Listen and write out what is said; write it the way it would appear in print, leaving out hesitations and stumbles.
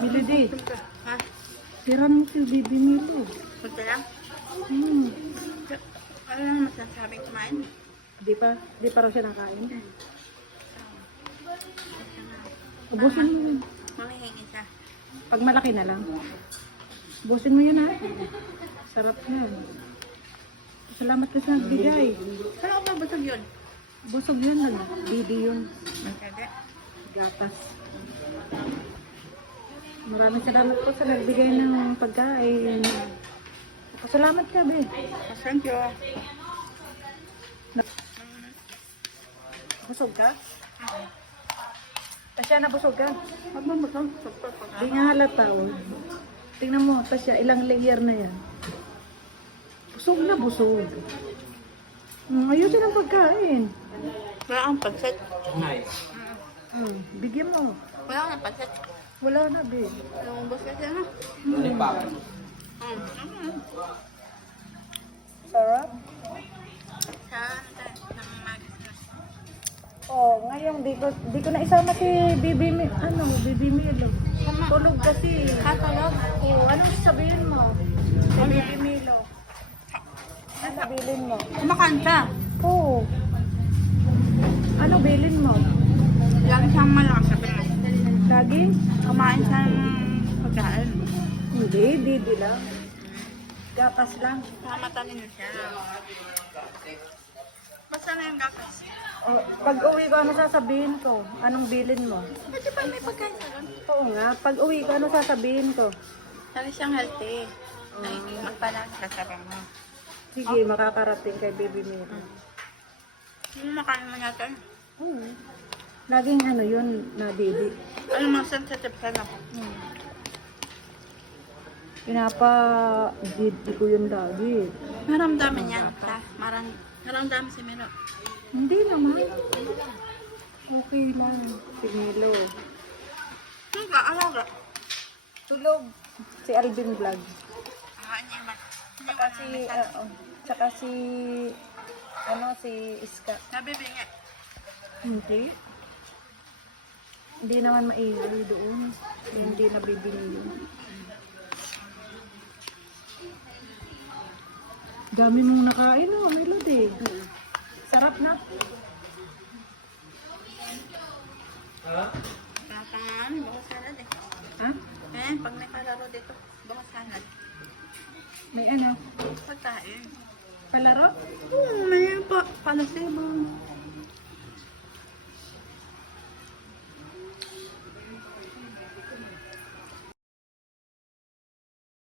Melody, Ha? tira mo si Baby Milo. Punta lang? Ano lang masasabing kumain? Di pa raw siya nakain. Ubusin mo yun. Mamihingi siya. Pag malaki na lang. Ubusin mo yun ha. Sarap yan. Salamat ka sa nagbigay. Saan ako mabusog yun? Busog yun, nag-BD yun. Pwede. Gatas. Maraming salamat po sa nagbigay ng pagkain. Salamat ka, be. Thank you. Busog ka? Tasya, nabusog ka? Huwag mo busog. Super pa Di nga halata, oh. Tingnan mo, Tasya, ilang layer na yan. Busog na busog. Ayusin ang pagkain. Wala kang pansit. Bigyan mo. Wala kang pansit. Wala na, be. Lumubos kasi na. Sarap? Saan tayo? Nang magis. Oh, ngayon di ko na isama si Bibi Milo. Tulog kasi. Katulog. Oh, anong sabihin mo? Si Bibi Milo. Ano sabihin mo? Kumakanta. Oo. Ano bilin mo? Lagi siyang malakas sa Pinas. Lagi? Kumain siya ng pagkain. Hindi, di lang. Gatas lang. Kamatalin na siya. Basta na yung gatas. Oh, pag uwi ko, ano sasabihin ko? Anong bilin mo? Pwede ba may pagkain sa doon? Oo nga, pag uwi ko, ano sasabihin ko? Lagi siyang healthy. Ay, magpalang sa sarang mo. Sige, makakarating kay Baby Milo. Hindi makain mo natin. Oo. Laging ano yun, nadidi. Ano mga sensitive ka na? Pinapa-didi ko yun lagi. Maramdaman yan. Maramdaman si Milo. Hindi naman. Okay lang. Si Milo. Hindi ka, alaga. Tulog. Si Alvin Vlog. Ah, hindi man. Tsaka si, si Iska. Nabibingi. Hindi. Hindi naman maingay doon. Hindi nabibili yun. Dami mong nakain, oh, Melody. Sarap na. Kapangan, bukas salad eh. Ha? Eh, pag may palaro dito, bukas salad. May ano? Pagkain. Palaro? May palasibo.